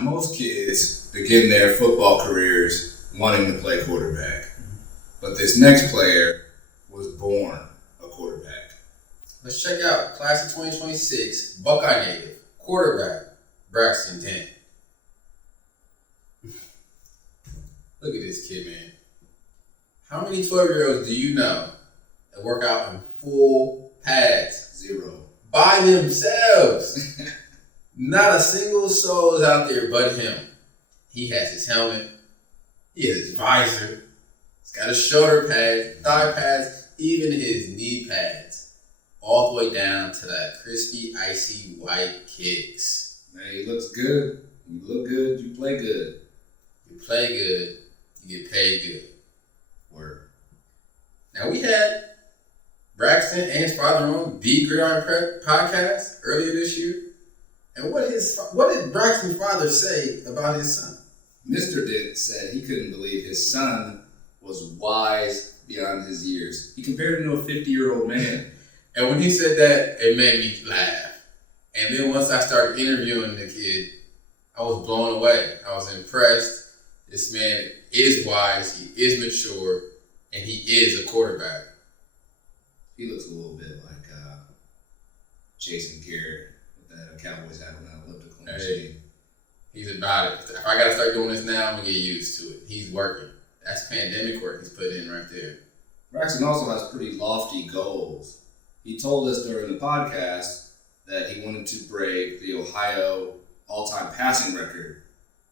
Most kids begin their football careers wanting to play quarterback, but this next player was born a quarterback. Let's check out class of 2026 Buckeye native quarterback Braxton Dente. Look at this kid, man. How many 12-year-olds do you know that work out in full pads? 0. By themselves. Not a single soul is out there but him. He has his helmet. He has his visor. He's got his shoulder pads, thigh pads, even his knee pads. All the way down to that crispy, icy white kicks. Man, he looks good. You look good, you play good. You play good, you get paid good. Word. Now we had Braxton and his father on the Gridiron Prep podcast earlier this year. And what did Braxton's father say about his son? Mr. Dent said he couldn't believe his son was wise beyond his years. He compared him to a 50-year-old man. And when he said that, it made me laugh. And then once I started interviewing the kid, I was blown away. I was impressed. This man is wise, he is mature, and he is a quarterback. He looks a little bit like Jason Garrett with that Cowboys hat on that elliptical machine. He's about it. If I got to start doing this now, I'm going to get used to it. He's working. That's pandemic work he's put in right there. Braxton also has pretty lofty goals. He told us during the podcast that he wanted to break the Ohio all-time passing record,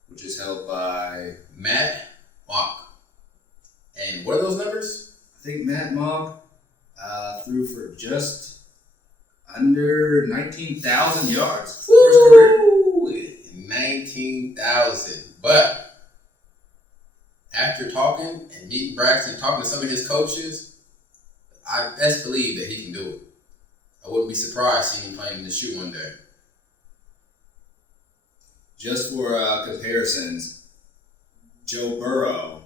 which is held by Matt Mock. And what are those numbers? I think Matt Mock threw for just under 19,000 yards for his career. 19,000. But after talking and meeting Braxton, talking to some of his coaches, I best believe that he can do it. I wouldn't be surprised seeing him playing in the shoe one day. Just for comparisons, Joe Burrow,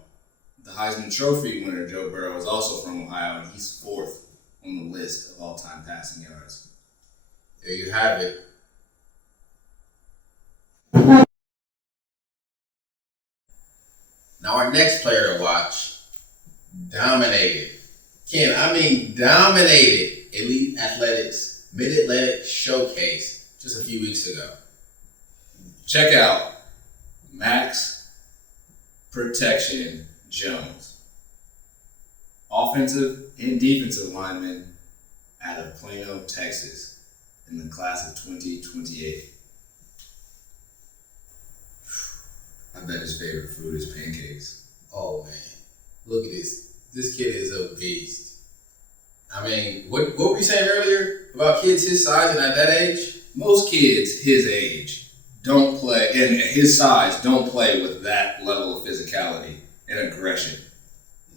the Heisman Trophy winner Joe Burrow, is also from Ohio, and he's 4th on the list of all-time passing yards. There you have it. Now our next player to watch dominated. Ken, I mean dominated Elite Athletics Mid-Atlantic Showcase just a few weeks ago. Check out Maxx Jones, offensive and defensive lineman out of Plano, Texas, in the class of 2028. I bet his favorite food is pancakes. Oh man, look at this. This kid is a beast. I mean, what were you saying earlier about kids his size and at that age? Most kids his age don't play, and his size don't play with that level of physicality and aggression.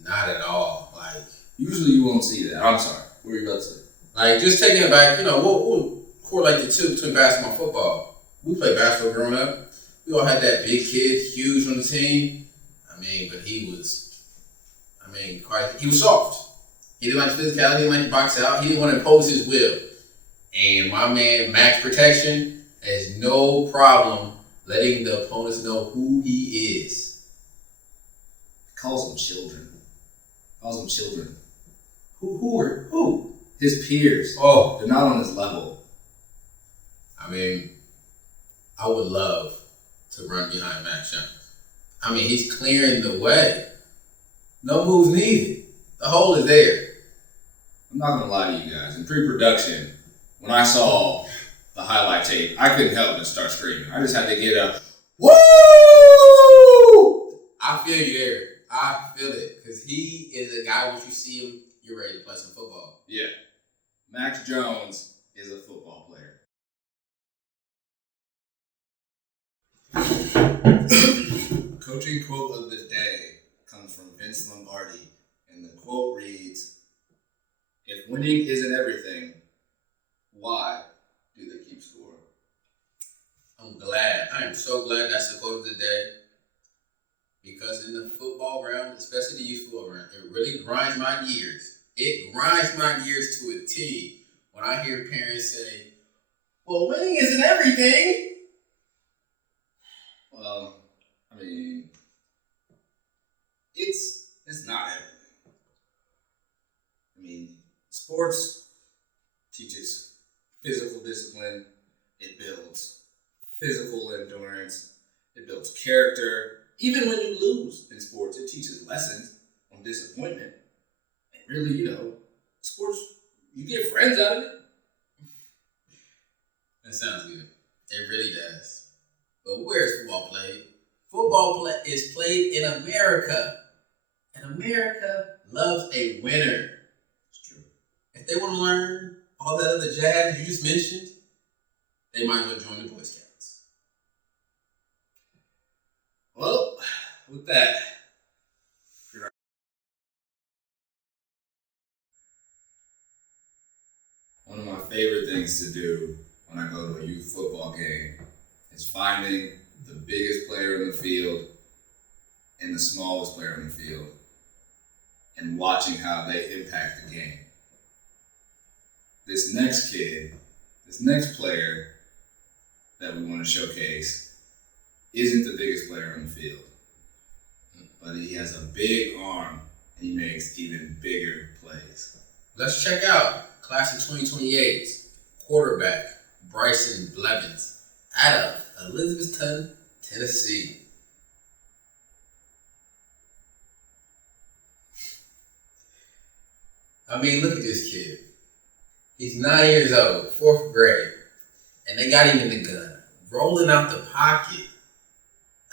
Not at all. Like, usually you won't see that. I'm sorry. What were you about to say? Like, just taking it back, we'll correlate the two between basketball and football. We played basketball growing up. We all had that big kid, huge on the team. I mean, but he was soft. He didn't like physicality, he didn't like to box out, he didn't want to impose his will. And my man, Max Protection, has no problem letting the opponents know who he is. He calls them children. Who? His peers. Oh. They're not on his level. I mean, I would love to run behind Maxx Jones. I mean, he's clearing the way. No moves needed. The hole is there. I'm not going to lie to you guys. In pre-production, when I saw the highlight tape, I couldn't help but start screaming. I just had to get a, woo! I feel you there. I feel it. Because he is a guy, once you see him, you're ready to play some football. Yeah. Maxx Jones is a football player. Coaching quote of the day comes from Vince Lombardi, and the quote reads, "If winning isn't everything, Why do they keep score? I'm glad. I am so glad that's the quote of the day. Because in the football realm, especially the youth football realm, it really grinds my gears. It grinds my gears to a T when I hear parents say, well, winning isn't everything. Well, I mean, it's not everything. I mean, sports teaches physical discipline. It builds physical endurance. It builds character. Even when you lose in sports, it teaches lessons on disappointment. And really, sports, you get friends out of it. That sounds good. It really does. But where is football played? Football is played in America. And America loves a winner. It's true. If they want to learn all that other jazz you just mentioned, they might as well join the Boy Scouts. Well, with that, one of my favorite things to do when I go to a youth football game is finding the biggest player in the field and the smallest player in the field and watching how they impact the game. This next player that we want to showcase isn't the biggest player on the field, but he has a big arm and he makes even bigger plays. Let's check out class of 2028 quarterback Brycen Blevins out of Elizabethton, Tennessee. I mean, look at this kid. He's 9 years old, 4th grade, and they got him in the gun, rolling out the pocket.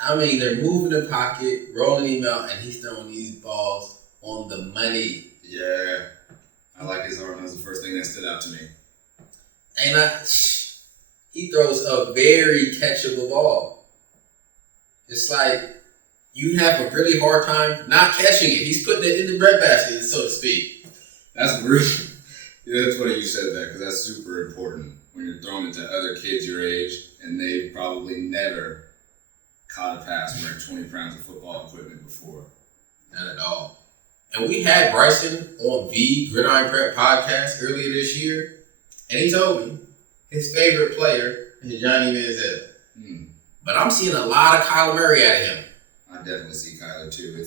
I mean, they're moving the pocket, rolling him out, and he's throwing these balls on the money. Yeah, I like his arm. That was the first thing that stood out to me. He throws a very catchable ball. It's like you have a really hard time not catching it. He's putting it in the breadbasket, so to speak. That's really, that's funny you said that because that's super important when you're throwing it to other kids your age and they've probably never caught a pass wearing 20 pounds of football equipment before. Not at all. And we had Brycen on the Gridiron Prep podcast earlier this year, and he told me his favorite player is Johnny Manziel. But I'm seeing a lot of Kyler Murray out of him. I definitely see Kyler too.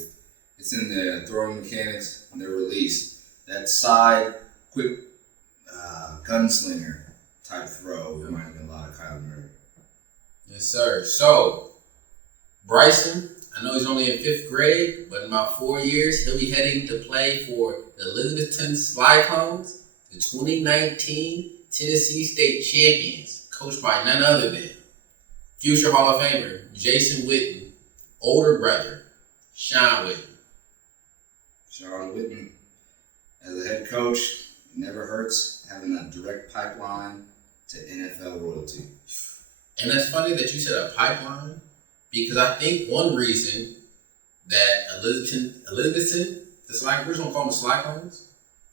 It's in the throwing mechanics and their release. That side, quick gunslinger type throw reminds me a lot of Kyler Murray. Yes, sir. So, Brycen, I know he's only in 5th grade, but in about 4 years, he'll be heading to play for the Elizabethton Cyclones, the 2019 Tennessee State champions, coached by none other than future Hall of Famer Jason Witten, older brother Sean Witten. Sean Witten, as a head coach, it never hurts having a direct pipeline to NFL royalty. And that's funny that you said a pipeline, because I think one reason that Elizabethton, we're just going to call them the Cyclones,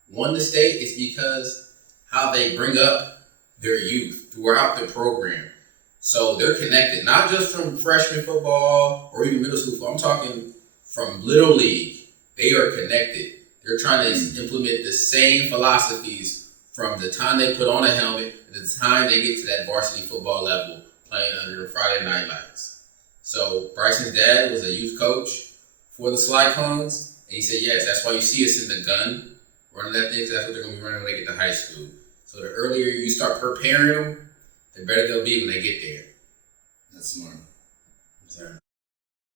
won the state is because how they bring up their youth throughout the program. So they're connected, not just from freshman football or even middle school football. I'm talking from Little League. They are connected. They're trying to implement the same philosophies from the time they put on a helmet to the time they get to that varsity football level playing under the Friday night lights. So Brycen's dad was a youth coach for the Cyclones, and he said, yes, that's why you see us in the gun running that thing, because that's what they're going to be running when they get to high school. So the earlier you start preparing them, the better they'll be when they get there. That's smart.